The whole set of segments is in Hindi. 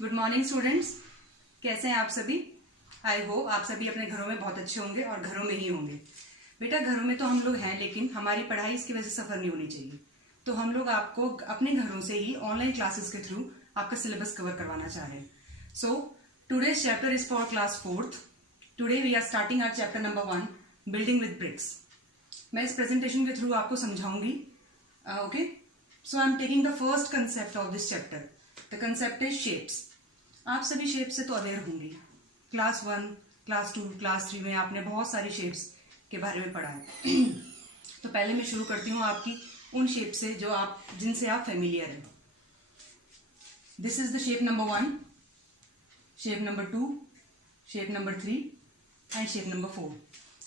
गुड मॉर्निंग स्टूडेंट्स, कैसे हैं आप सभी। आई होप आप सभी अपने घरों में बहुत अच्छे होंगे और घरों में ही होंगे। बेटा घरों में तो हम लोग हैं, लेकिन हमारी पढ़ाई इसकी वजह से सफर नहीं होनी चाहिए, तो हम लोग आपको अपने घरों से ही ऑनलाइन क्लासेस के थ्रू आपका सिलेबस कवर करवाना चाह रहे हैं। So today's chapter is for class 4th। Today we are starting our chapter number 1, building with bricks. मैं इस प्रेजेंटेशन के थ्रू आपको समझाऊंगी। Okay, so I am taking the first concept of this chapter. The concept is shapes. आप सभी शेप्स से तो अवेयर होंगे। क्लास 1, क्लास 2, क्लास 3 में आपने बहुत सारी शेप्स के बारे में पढ़ा है। तो पहले मैं शुरू करती हूँ आपकी उन शेप से जिनसे आप फेमिलियर हैं। This is the shape number 1, shape number 2, shape number 3 and shape number 4.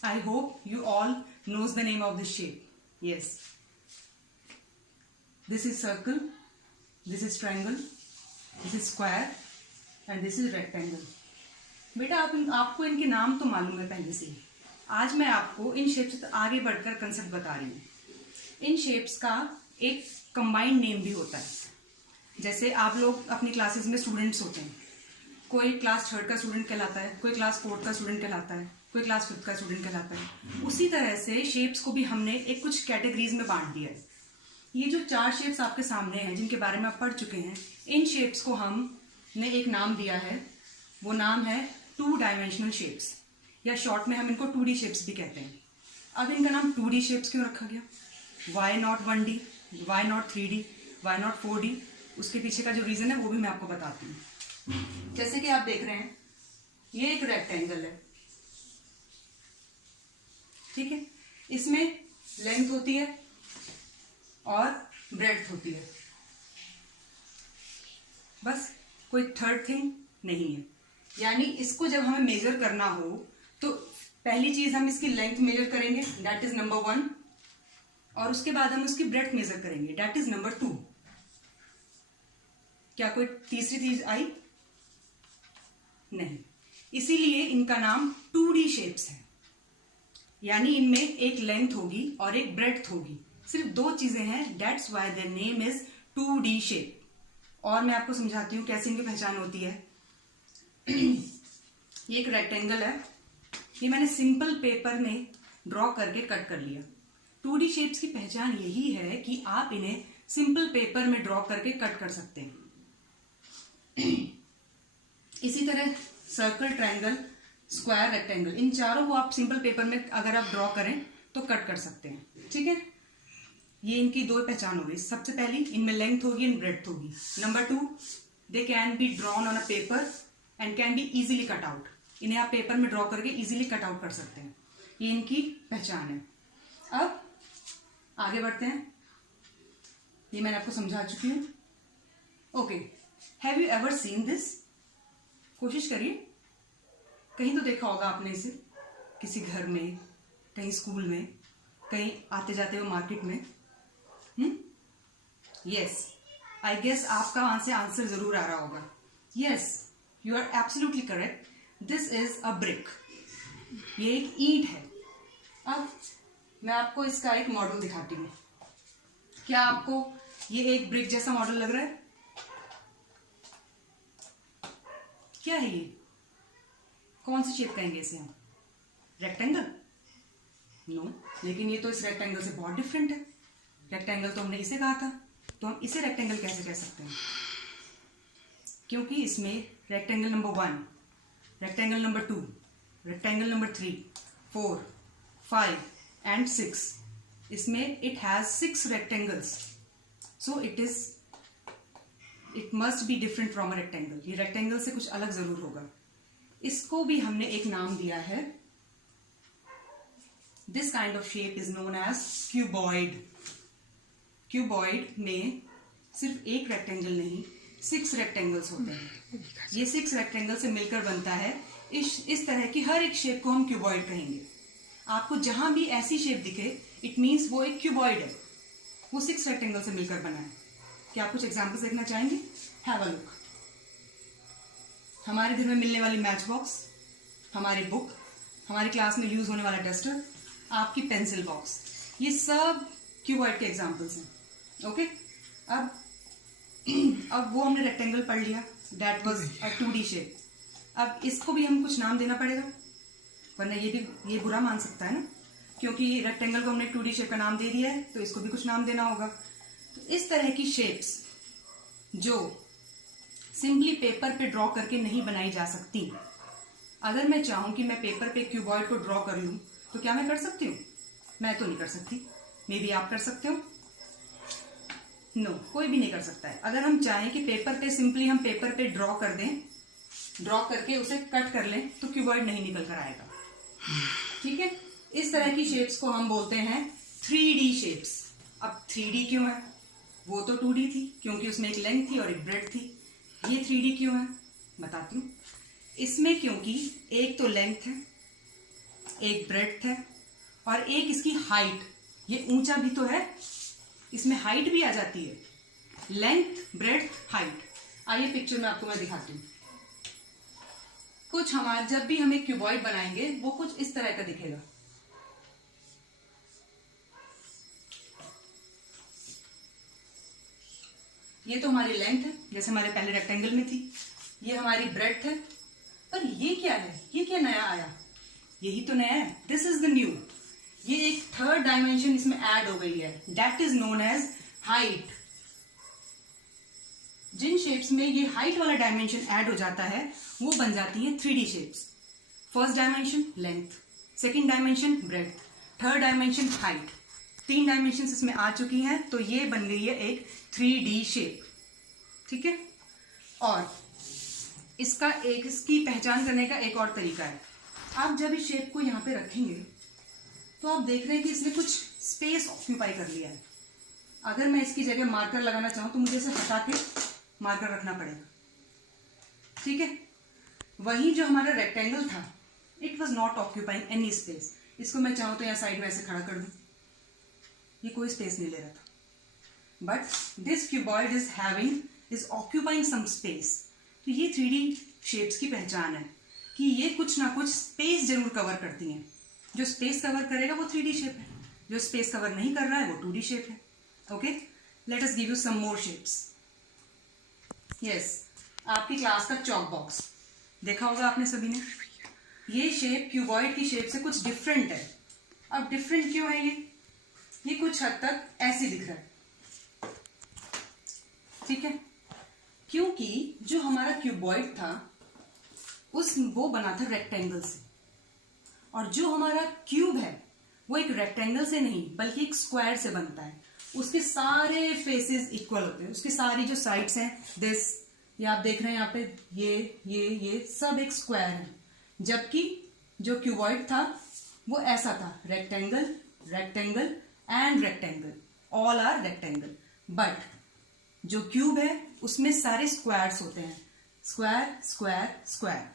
I hope you all knows the name of this shape. Yes. This is circle, this is triangle, this is square and this is rectangle. बेटा आपको इनके नाम तो मालूम है पहले से ही। आज मैं आपको इन शेप्स से आगे बढ़कर कंसेप्ट बता रही हूँ। इन शेप्स का एक कंबाइंड नेम भी होता है। जैसे आप लोग अपनी क्लासेस में स्टूडेंट्स होते हैं, कोई क्लास 3rd का स्टूडेंट कहलाता है, कोई क्लास 4th का स्टूडेंट कहलाता है, कोई क्लास 5th का स्टूडेंट कहलाता है। उसी तरह से शेप्स को भी हमने एक कुछ कैटेगरीज में बांट दिया है। ये जो 4 शेप्स आपके सामने हैं, जिनके बारे में आप पढ़ चुके हैं, इन शेप्स को हमने एक नाम दिया है। वो नाम है 2 डायमेंशनल शेप्स, या शॉर्ट में हम इनको 2D शेप्स भी कहते हैं। अब इनका नाम 2D शेप्स क्यों रखा गया? Why not 1D, why not 3D, why not 4D? उसके पीछे का जो रीजन है वो भी मैं आपको बताती हूँ। जैसे कि आप देख रहे हैं, ये एक रेक्टेंगल है, ठीक है। इसमें लेंथ होती है और ब्रेड्थ होती है, बस कोई थर्ड थिंग नहीं है। यानी इसको जब हमें मेजर करना हो तो पहली चीज हम इसकी लेंथ मेजर करेंगे, दैट इज नंबर 1, और उसके बाद हम उसकी ब्रेड्थ मेजर करेंगे, दैट इज नंबर 2। क्या कोई तीसरी चीज आई? नहीं। इसीलिए इनका नाम 2D शेप्स है। यानी इनमें एक लेंथ होगी और एक ब्रेड्थ होगी, सिर्फ 2 चीजें हैं। That's why their name is 2D shape. और मैं आपको समझाती हूँ कैसे इनकी पहचान होती है। ये एक रेक्टेंगल है, ये मैंने सिंपल पेपर में ड्रॉ करके कट कर लिया। 2D शेप्स की पहचान यही है कि आप इन्हें सिंपल पेपर में ड्रॉ करके कट कर सकते हैं। इसी तरह सर्कल, ट्रायंगल, स्क्वायर, रेक्टेंगल, इन चारों को आप सिंपल पेपर में अगर आप ड्रॉ करें तो कट कर सकते हैं, ठीक है। ये इनकी 2 पहचान हो गई। सबसे पहली, इनमें लेंथ होगी एंड ब्रेड्थ होगी। Number 2, they can be drawn on a paper and can be easily cut out. इन्हें आप पेपर में ड्रॉ करके इजीली कट आउट कर सकते हैं। ये इनकी पहचान है। अब आगे बढ़ते हैं। ये मैंने आपको समझा चुकी हूँ। Okay, have you ever seen this? कोशिश करिए, कहीं तो देखा होगा आपने इसे, किसी घर में, कहीं स्कूल में, कहीं आते जाते हुए मार्केट में। यस, आई गेस आपका वहां से आंसर जरूर आ रहा होगा। Yes, you are absolutely correct, this is a brick. ये एक ईंट है। अब मैं आपको इसका एक मॉडल दिखाती हूँ। क्या आपको ये एक ब्रिक जैसा मॉडल लग रहा है? क्या है ये? कौन सी शेप कहेंगे इसे हम? रेक्टेंगल? नो, लेकिन ये तो इस रेक्टेंगल से बहुत डिफरेंट है। रेक्टेंगल तो हमने इसे कहा था, तो हम इसे रेक्टेंगल कैसे कह सकते हैं? क्योंकि इसमें rectangle number 1, rectangle number 2, rectangle number 3, 4, 5 and 6, इसमें it has 6 rectangles, so it must be different from a rectangle. ये रेक्टेंगल से कुछ अलग जरूर होगा। इसको भी हमने एक नाम दिया है। This kind of shape is known as cuboid. Cuboid में सिर्फ एक रेक्टेंगल नहीं, 6 रेक्टेंगल्स होते हैं। ये 6 रेक्टेंगल से मिलकर बनता है इस तरह की हर एक शेप को हम क्यूबॉइड कहेंगे। आपको जहां भी ऐसी शेप दिखे, इट मीन्स वो एक क्यूबॉइड है, वो 6 रेक्टेंगल से मिलकर बना है। क्या आप कुछ एग्जाम्पल्स देखना चाहेंगे? Have a look. हमारे घर में मिलने वाली मैच बॉक्स, हमारी बुक, हमारी क्लास में यूज होने वाला डस्टर, आपकी पेंसिल बॉक्स, ये सब क्यूबॉइड के एग्जाम्पल्स हैं। ओके, अब अब वो हमने रेक्टेंगल पढ़ लिया, that was a 2D shape. अब इसको भी हम कुछ नाम देना पड़ेगा, वरना ये बुरा मान सकता है ना, क्योंकि रेक्टेंगल को हमने 2D शेप का नाम दे दिया है तो इसको भी कुछ नाम देना होगा। तो इस तरह की शेप्स जो सिंपली पेपर पे ड्रॉ करके नहीं बनाई जा सकती, अगर मैं चाहूं कि मैं पेपर पे क्यूबॉइड को ड्रॉ कर लूं तो क्या मैं कर सकती हूँ? मैं तो नहीं कर सकती। मे बी आप कर सकते हो? नो, कोई भी नहीं कर सकता है। अगर हम चाहें कि पेपर पे सिंपली हम पेपर पे ड्रॉ कर दें, ड्रॉ करके उसे कट कर लें तो क्यूबॉइड नहीं निकल कर आएगा। ठीक है, इस तरह की शेप्स को हम बोलते हैं 3D शेप्स। अब 3D क्यों है? वो तो 2D थी क्योंकि उसमें एक लेंथ थी और एक ब्रेड थी। ये 3D क्यों है बताती हूँ। इसमें क्योंकि एक तो लेंथ है, एक ब्रेड्थ है और एक इसकी हाइट, ये ऊंचा भी तो है, इसमें हाइट भी आ जाती है। Length, breadth, height. आइए पिक्चर में आपको मैं दिखाती हूँ। कुछ हमारे जब भी हम एक क्यूबॉइड बनाएंगे वो कुछ इस तरह का दिखेगा। ये तो हमारी लेंथ है, जैसे हमारे पहले रेक्टेंगल में थी। ये हमारी ब्रेड्थ है। पर ये क्या है? ये क्या नया आया? यही तो नया है, दिस इज द न्यू। ये एक थर्ड डायमेंशन इसमें ऐड हो गई है, that is known as height. जिन शेप्स में ये हाइट वाला डायमेंशन ऐड हो जाता है वो बन जाती है 3D shapes. First dimension length, second dimension breadth, third dimension height. 3 dimension इसमें आ चुकी हैं तो ये बन गई है एक 3D शेप। ठीक है, और इसकी पहचान करने का एक और तरीका है। आप जब इस शेप को यहाँ पे रखेंगे तो आप देख रहे हैं कि इसने कुछ स्पेस ऑक्यूपाई कर लिया है। अगर मैं इसकी जगह मार्कर लगाना चाहूँ तो मुझे इसे हटा के मार्कर रखना पड़ेगा। ठीक है, वहीं जो हमारा रेक्टेंगल था, it was not occupying any space. इसको मैं चाहूँ तो यहाँ साइड में ऐसे खड़ा कर दूँ, ये कोई स्पेस नहीं ले रहा था। But this cuboid is occupying some space. तो ये 3D शेप्स की पहचान है कि ये कुछ ना कुछ स्पेस जरूर कवर करती हैं। जो स्पेस कवर करेगा वो 3D शेप है, जो स्पेस कवर नहीं कर रहा है वो 2D शेप है। Okay, let us give you some more shapes. Yes, आपकी क्लास का चॉक बॉक्स देखा होगा आपने सभी ने। ये शेप क्यूबॉइड की शेप से कुछ डिफरेंट है। अब डिफरेंट क्यों है ये कुछ हद तक ऐसे दिख रहा है। ठीक है, क्योंकि जो हमारा क्यूबॉइड था वो बना था रेक्टेंगल से, और जो हमारा क्यूब है वो एक रेक्टेंगल से नहीं बल्कि एक स्क्वायर से बनता है। उसके सारे फेसेस इक्वल होते हैं, उसकी सारी जो साइड्स हैं, दिस, ये आप देख रहे हैं यहाँ पे, ये सब एक स्क्वायर है। जबकि जो क्यूबॉइड था वो ऐसा था, rectangle, rectangle and rectangle, all are rectangle. But जो क्यूब है उसमें सारे स्क्वायर्स होते हैं, स्क्वायर स्क्वायर स्क्वायर।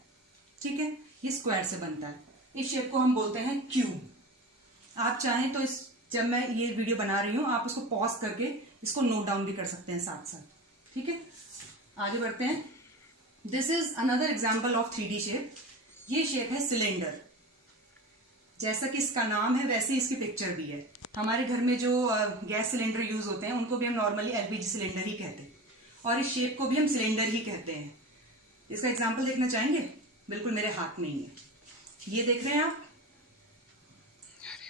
ठीक है, ये स्क्वायर से बनता है। इस शेप को हम बोलते हैं क्यूब। आप चाहें तो जब मैं ये वीडियो बना रही हूं आप उसको पॉज करके इसको नोट डाउन भी कर सकते हैं साथ साथ। ठीक है, आगे बढ़ते हैं। This is another example of 3D shape. ये शेप है सिलेंडर। जैसा कि इसका नाम है वैसे इसकी पिक्चर भी है। हमारे घर में जो गैस सिलेंडर यूज होते हैं उनको भी हम नॉर्मली LPG सिलेंडर ही कहते हैं, और इस शेप को भी हम सिलेंडर ही कहते हैं। इसका एग्जाम्पल देखना चाहेंगे? बिल्कुल मेरे हाथ में ही है। ये देख रहे हैं आप,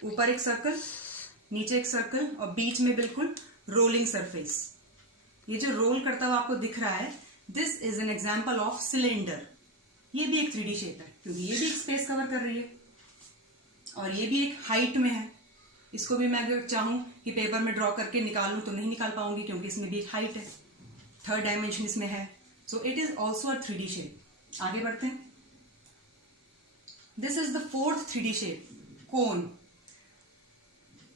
ऊपर एक सर्कल, नीचे एक सर्कल और बीच में बिल्कुल रोलिंग सरफेस। ये जो रोल करता हुआ आपको दिख रहा है, this is an example of cylinder. ये भी एक 3D शेप है क्योंकि ये भी एक स्पेस कवर कर रही है और ये भी एक हाइट में है। इसको भी मैं अगर चाहूं कि पेपर में ड्रॉ करके निकालूं तो नहीं निकाल पाऊंगी क्योंकि इसमें भी एक हाइट है, थर्ड डायमेंशन इसमें है। So it is also a 3D shape. आगे बढ़ते हैं। This is the fourth 3D shape, cone.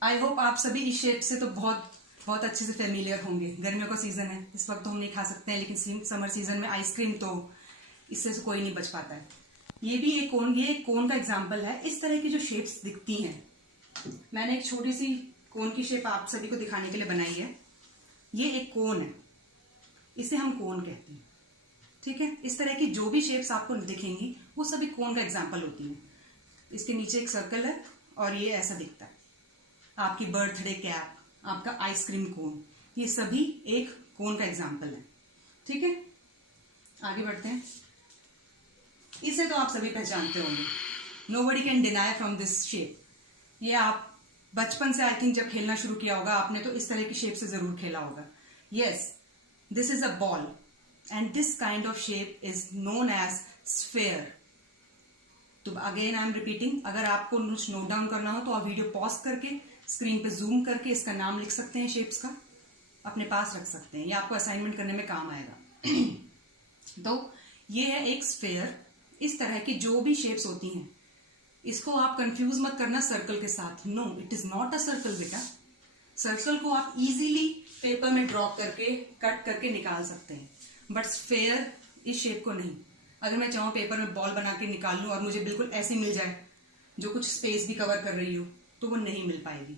I hope आप सभी इस शेप से तो बहुत अच्छे से फेमिलियर होंगे। गर्मियों का सीजन है, इस वक्त तो हम नहीं खा सकते हैं, लेकिन समर सीजन में आइसक्रीम तो इससे कोई नहीं बच पाता है। ये भी एक कोन, ये एक कोन का एग्जाम्पल है। इस तरह की जो शेप्स दिखती हैं, मैंने एक छोटी सी कोन की शेप आप सभी को दिखाने के लिए बनाई है। ये एक कोन है, इसे हम कोन कहते हैं। ठीक है, इस तरह की जो भी शेप्स आपको दिखेंगी वो सभी कोन का एग्जाम्पल होती हैं। इसके नीचे एक सर्कल है और ये ऐसा दिखता है। आपकी बर्थडे कैप, आपका आइसक्रीम कोन, ये सभी एक कोन का एग्जाम्पल है। ठीक है, आगे बढ़ते हैं। इसे तो आप सभी पहचानते होंगे, nobody can deny from this shape. ये आप बचपन से आई थिंक जब खेलना शुरू किया होगा आपने तो इस तरह की शेप से जरूर खेला होगा। Yes, this is a ball and this kind of shape is known as sphere. तो अगेन आई एम रिपीटिंग, अगर आपको नोट डाउन करना हो तो आप वीडियो पॉज करके स्क्रीन पे जूम करके इसका नाम लिख सकते हैं, शेप्स का अपने पास रख सकते हैं, या आपको असाइनमेंट करने में काम आएगा। तो ये है एक स्फेयर। इस तरह की जो भी शेप्स होती हैं इसको आप कंफ्यूज मत करना सर्कल के साथ। No, it is not a circle बेटा। सर्कल को आप इजीली पेपर में ड्रॉ करके कट करके निकाल सकते हैं, बट स्फेयर इस शेप को नहीं। अगर मैं चाहूँ पेपर में बॉल बना के निकाल लूँ और मुझे बिल्कुल ऐसी मिल जाए जो कुछ स्पेस भी कवर कर रही हो, तो वो नहीं मिल पाएगी,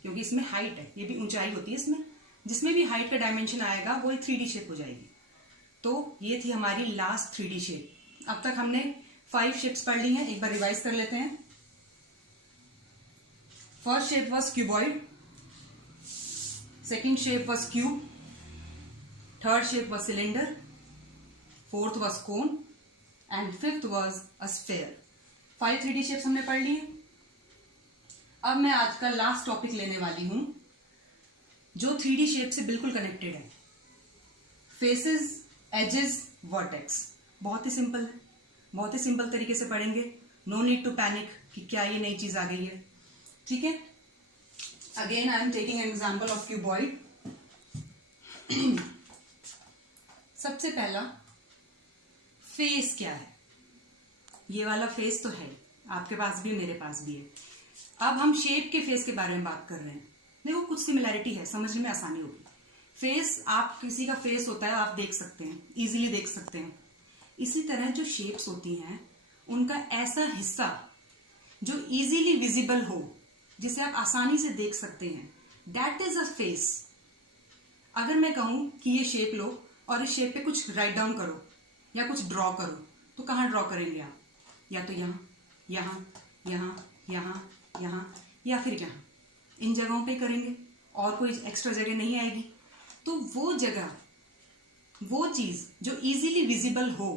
क्योंकि इसमें हाइट है, ये भी ऊंचाई होती है इसमें। जिसमें भी हाइट का डायमेंशन आएगा वो 3D शेप हो जाएगी। तो ये थी हमारी लास्ट 3D शेप। अब तक हमने 5 शेप्स पढ़ ली हैं, एक बार रिवाइज कर लेते हैं। First shape was cuboid, second shape was cube, third shape was cylinder, fourth was cone and fifth was a sphere. 5 3D shapes हमने पढ़ लिए। अब मैं आज का लास्ट टॉपिक लेने वाली हूं जो 3D शेप से बिल्कुल कनेक्टेड है, फेसेस, एजेस, वर्टेक्स। बहुत ही सिंपल है, बहुत ही सिंपल तरीके से पढ़ेंगे। नो नीड टू पैनिक कि क्या ये नई चीज आ गई है, ठीक है। Again I am taking an example of cuboid. सबसे पहला फेस क्या है, ये वाला फेस तो है आपके पास भी, मेरे पास भी है। अब हम शेप के फेस के बारे में बात कर रहे हैं। देखो कुछ सिमिलैरिटी है, समझने में आसानी होगी। फेस, आप किसी का फेस होता है आप देख सकते हैं, इजीली देख सकते हैं। इसी तरह जो शेप्स होती हैं उनका ऐसा हिस्सा जो इजीली विजिबल हो, जिसे आप आसानी से देख सकते हैं, दैट इज अ फेस। अगर मैं कहूं कि ये शेप लो और इस शेप पे कुछ राइट डाउन करो या कुछ ड्रॉ करो, तो कहाँ ड्रॉ करेंगे आप? या तो यहाँ, यहाँ, यहाँ, यहाँ, यहाँ, या फिर यहाँ। इन जगहों पे करेंगे और कोई एक्स्ट्रा जगह नहीं आएगी। तो वो जगह, वो चीज जो इजीली विजिबल हो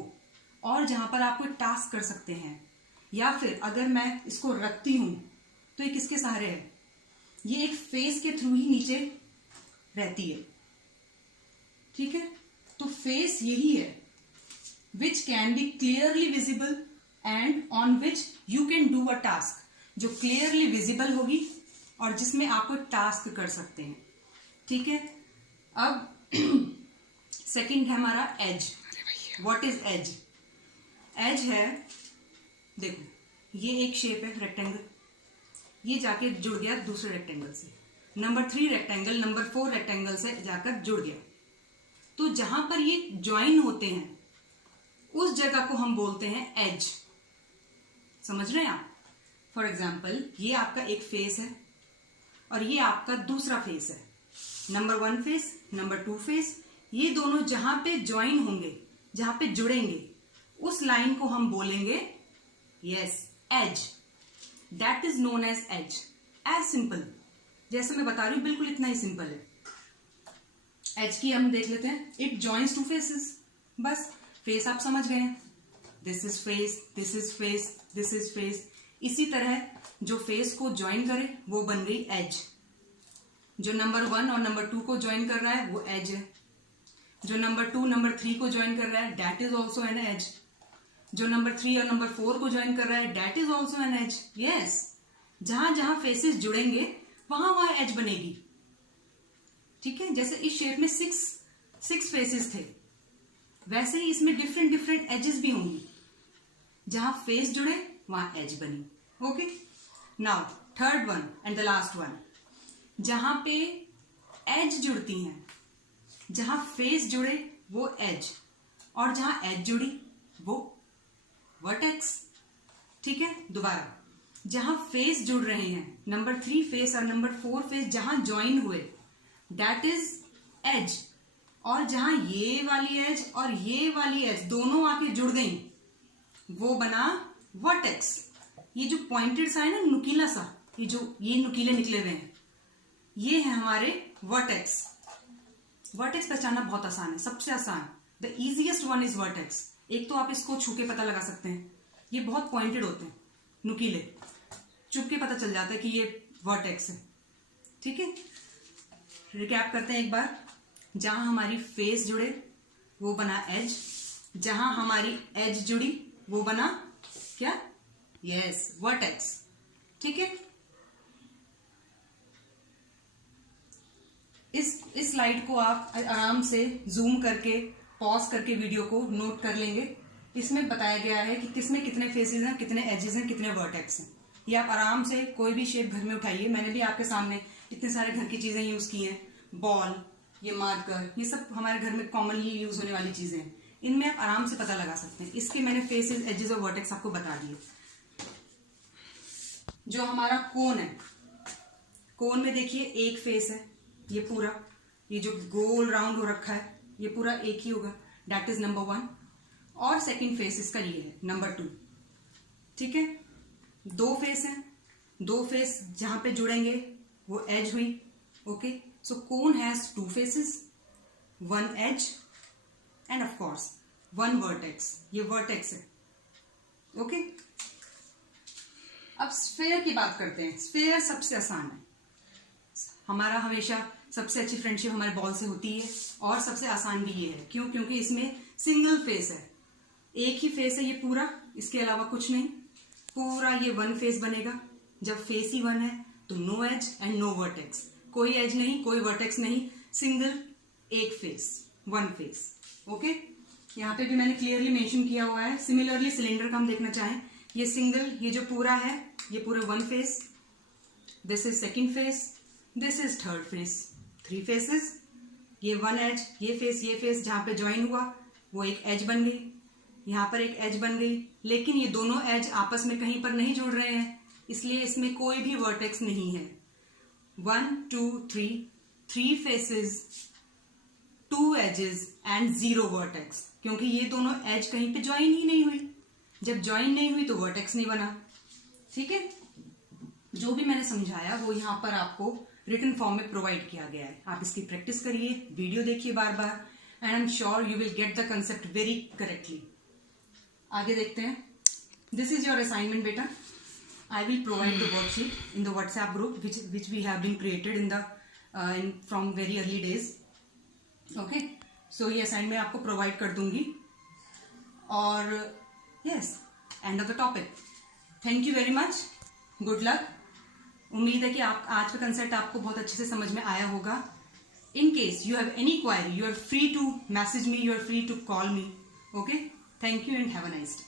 और जहां पर आप कोई टास्क कर सकते हैं, या फिर अगर मैं इसको रखती हूं तो ये किसके सहारे है? ये एक फेस के थ्रू ही नीचे रहती है, ठीक है। तो फेस यही है which can be clearly visible and on which you can do a task, जो क्लियरली विजिबल होगी और जिसमें आप कोई टास्क कर सकते हैं, ठीक है। अब सेकंड है हमारा edge. What is edge? Edge है, देखो ये एक शेप है रेक्टेंगल, ये जाके जुड़ गया दूसरे रेक्टेंगल से, नंबर 3 रेक्टेंगल नंबर 4 रेक्टेंगल से जाकर जुड़ गया। तो जहां पर ये ज्वाइन होते हैं उस जगह को हम बोलते हैं एज। समझ रहे हैं आप? फॉर एग्जाम्पल ये आपका एक फेस है और ये आपका दूसरा फेस है, नंबर 1 फेस, नंबर 2 फेस। ये दोनों जहां पे ज्वाइन होंगे, जहां पे जुड़ेंगे, उस लाइन को हम बोलेंगे yes edge. That is known as edge. Edge simple, जैसे मैं बता रही हूं बिल्कुल इतना ही सिंपल है। एज की हम देख लेते हैं, इट जॉइंस 2 फेसेस। बस फेस आप समझ गए हैं, this is face, this is face, this is face. इसी तरह जो फेस को ज्वाइन करे वो बन गई एज। जो नंबर 1 और नंबर 2 को ज्वाइन कर रहा है वो एज है। जो नंबर 2 नंबर 3 को ज्वाइन कर रहा है that is also an edge. जो नंबर 3 और नंबर 4 को ज्वाइन कर रहा है that is also an edge. Yes, जहां जहां फेसेस जुड़ेंगे वहां वहां एज बनेगी, ठीक है। जैसे इस शेप में 6 फेसेस थे, वैसे ही इसमें डिफरेंट डिफरेंट एजेस भी होंगी। जहां फेस जुड़े वहां एज बनी। Okay, now third one and the last one, जहां पे एज जुड़ती हैं, जहां फेस जुड़े वो एज, और जहां एज जुड़ी वो वर्टेक्स, ठीक है। दोबारा, जहां फेस जुड़ रहे हैं, नंबर 3 फेस और नंबर 4 फेस जहां ज्वाइन हुए दैट इज एज, और जहां ये वाली एज और ये वाली एज दोनों आके जुड़ गई वो बना वर्टेक्स। ये जो पॉइंटेड सा है ना, नुकीला सा, ये नुकीले निकले हुए हैं, ये है हमारे वर्टेक्स। वर्टेक्स पहचानना बहुत आसान है, सबसे आसान। The easiest one is vertex. एक तो आप इसको छू के पता लगा सकते हैं, ये बहुत पॉइंटेड होते हैं, नुकीले, चुप के पता चल जाता है कि ये वर्टेक्स है। ठीक है, रिकैप करते हैं एक बार। जहां हमारी फेस जुड़े वो बना एज, जहां हमारी एज जुड़ी वो बना क्या, यस, वर्टेक्स। ठीक है, इस स्लाइड को आप आराम से जूम करके पॉज करके वीडियो को नोट कर लेंगे। इसमें बताया गया है कि किसमें कितने फेसेस हैं, कितने एजेस हैं, कितने वर्टेक्स हैं। ये आप आराम से कोई भी शेप घर में उठाइए। मैंने भी आपके सामने इतने सारे घर की चीजें यूज की हैं, बॉल, ये मार्कर, ये सब हमारे घर में कॉमनली यूज होने वाली चीजें हैं। इनमें आप आराम से पता लगा सकते हैं। इसके मैंने फेसेस, एजेस और वर्टेक्स आपको बता दिए। जो हमारा कोन है, कोन में देखिए एक फेस है, ये पूरा, ये जो गोल राउंड हो रखा है ये पूरा एक ही होगा, दैट इज नंबर 1। और सेकंड फेस इसका ये है, नंबर 2। ठीक है, 2 फेस हैं, 2 फेस जहां पे जुड़ेंगे वो एज हुई। Okay, so cone has 2 faces, 1 edge and of course 1 vertex. ये वर्टेक्स है। ओके, अब स्फेयर की बात करते हैं। स्फेयर सबसे आसान है। हमारा हमेशा सबसे अच्छी फ्रेंडशिप हमारे बॉल से होती है और सबसे आसान भी ये है। क्यों? क्योंकि इसमें सिंगल फेस है, एक ही फेस है ये पूरा, इसके अलावा कुछ नहीं। पूरा ये 1 फेस बनेगा। जब फेस ही 1 है तो no edge and no vertex, कोई एज नहीं, कोई वर्टेक्स नहीं, सिंगल एक फेस, 1 फेस। ओके, यहाँ पे भी मैंने क्लियरली मेंशन किया हुआ है। सिमिलरली सिलेंडर का हम देखना चाहें, ये सिंगल, ये जो पूरा है ये पूरा 1 face, this is second face, this is third phase, 3 faces. ये 1 एज, ये फेस जहां पे ज्वाइन हुआ वो एक एज बन गई, यहां पर एक एज बन गई। लेकिन ये दोनों एज आपस में कहीं पर नहीं जुड़ रहे हैं, इसलिए इसमें कोई भी वर्टेक्स नहीं है। 1 2 3 फेसेस, 2 एजेस एंड 0 वर्टेक्स, क्योंकि ये दोनों एज कहीं पे ज्वाइन ही नहीं हुई। जब ज्वाइन नहीं हुई तो वर्टेक्स नहीं बना। ठीक है, जो भी मैंने समझाया वो यहाँ पर आपको रिटन फॉर्म में प्रोवाइड किया गया है। आप इसकी प्रैक्टिस करिए, वीडियो देखिए बार बार, and I am sure you will get the concept very correctly. आगे देखते हैं। दिस इज योर असाइनमेंट बेटा। I will provide the worksheet in the WhatsApp group which we have been created in the from very early days. Okay, so ये असाइनमेंट आपको प्रोवाइड कर दूंगी। और yes, end of the topic. Thank you very much, good luck. उम्मीद है कि आप आज का कंसेप्ट आपको बहुत अच्छे से समझ में आया होगा। In case you have any query, you are free to message me, you are free to call me. Okay, thank you and have a nice day.